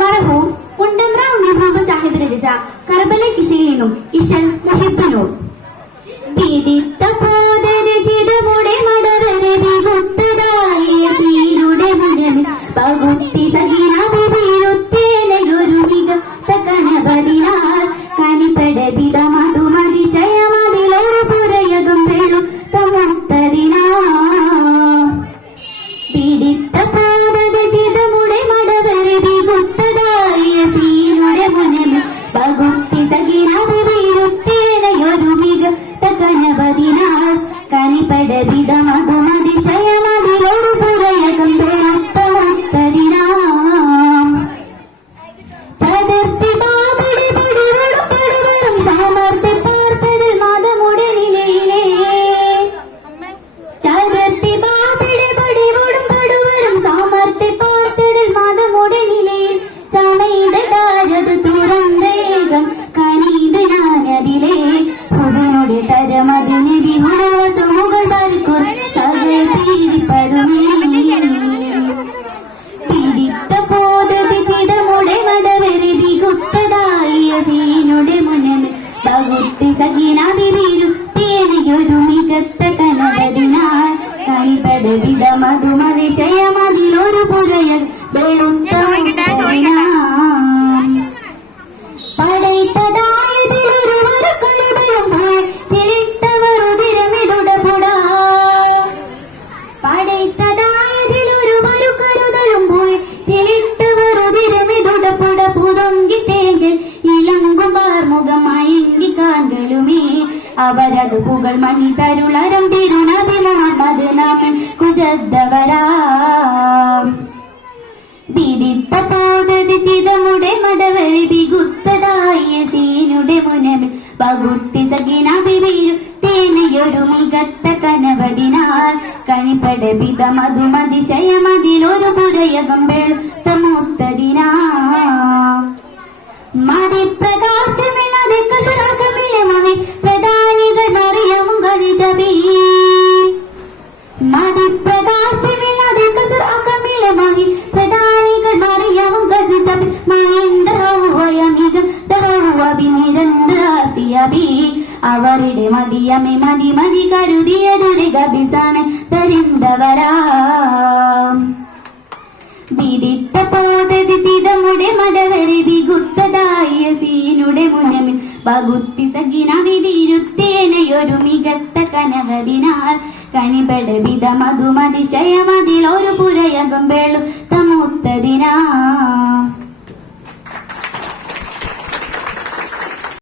മർഹൂം ഉണ്ടമ്ര ഉണ്ണിബാബു സാഹിബ് രചിച്ച കർബല കിസയിൽ നിന്നും ഇശൽ മുഹിബ്ബിനൂർ. പീഡിത്ത പോതരചിതമുടെ മടവരെ വികുത്തതായ സീരുടെ മുന്നിൽ പകുത്തി സഹിന ബിബിരുത്തേനയൊരു മികത്ത കണപതിനാൽ കനിപടവിധ മധുമതിശയമതിലൊരു പുരയകം വെളുത്ത മുക്തതിനാ. പീഡിത്ത പോതരചിതമുടെ മടവരെ വികുത്തതായ സീരുടെ മുന്നിൽ പകുത്തി സഹിന ബിബിരുത്തേനയൊരു മികത്ത കനപതിനാൽ കനിപടവിധ മധുമതിശയമതിലൊരു പുരയകം വെളുത്ത മുക്തതിനാം. ചതുർത്ഥി ബാബുടെ പടികളും പടുകളും സാമർത്ഥ്യ പാർപ്പതിൽ മതമുടെ നിലയിലേ. ചതുർത്ഥി ബാബുടെ പടികളും പടുകളും സാമർത്ഥ്യ പാർപ്പതിൽ മതമുടെ നിലയിൽ സമയുടെ താരത് തുറന്നേകം കനീത് ഞാനതിലേ. ഹുസനുടെ തരമതിന് വിമുള്ള സുമുകൾ പരക്കുർ സകീരിപ്പരുമേ. പീഡിത്ത പോതത് ചിതമുടെ മടവരെ വികുത്തതായ സീനുടെ മുന്നിൽ പകുത്തി സഖീന ബിബിരു തേനയൊരു മികത്ത കനവതിനാൽ കനിപടവിധ മധുമതിശയമതിലൊരു പുരയൽ വെളുത്ത പടൈത്തതായതിലൊരുവരു കരുതലും പോയി തിളിട്ടവർ ഉതിരമിടുടപുടാ. പടൈത്തതായതിലൊരുവരു കരുതലും പോയി തിളിട്ടവർ ഉതിരമിടുടപുട. പുതൊങ്കി തേങ്കൽ ഇളങ്കും പാർമുഖം മയങ്കി കാൺകളുമേ. അവരത് പുകൾ മണി തരുളരം തിരുനബി മുഹമ്മദ് നാമൻ കുജദ്ദവരാം. പീഡിത്ത പോതത് ചിതമുടെ മടവരെ വികുത്തതായ സീനുടെ മുനമിൽ പകുത്തി സഖിന ബിബിരു തേനയൊരു മികത്ത കനവതിനാൽ കനിപടവിധ മധുമതിശയമതിലൊരു പുരയകം വെളുത്ത മുക്തതിനാം. മതിപ്രകാശമില്ലാതെ കസറാക്കമിലെ മഹി പ്രധാനികൾ മറിയമും ഖദീജബി. മതിപ്രകാശമില്ലാതെ കസറാക്കമിലെ മഹി പ്രധാനികൾ മറിയമും ഖദീജബി. അവരുടെ മതിയമേ മതി മതി കരുതിയതൊരു ഗബിസാണ് തരിന്തവരാം. പീഡിത്ത പോതത് ചിതമുടെ മടവരെ വികുത്തതായ സീനുടെ മുനമിൽ പകുത്തി സഖിന ബിബിരുത്തേനയൊരു മികത്ത കനവതിനാൽ കനിപടവിധ മധുമതിശയമതിലൊരു പുരയകം വെളുത്ത മുക്തതിനാ.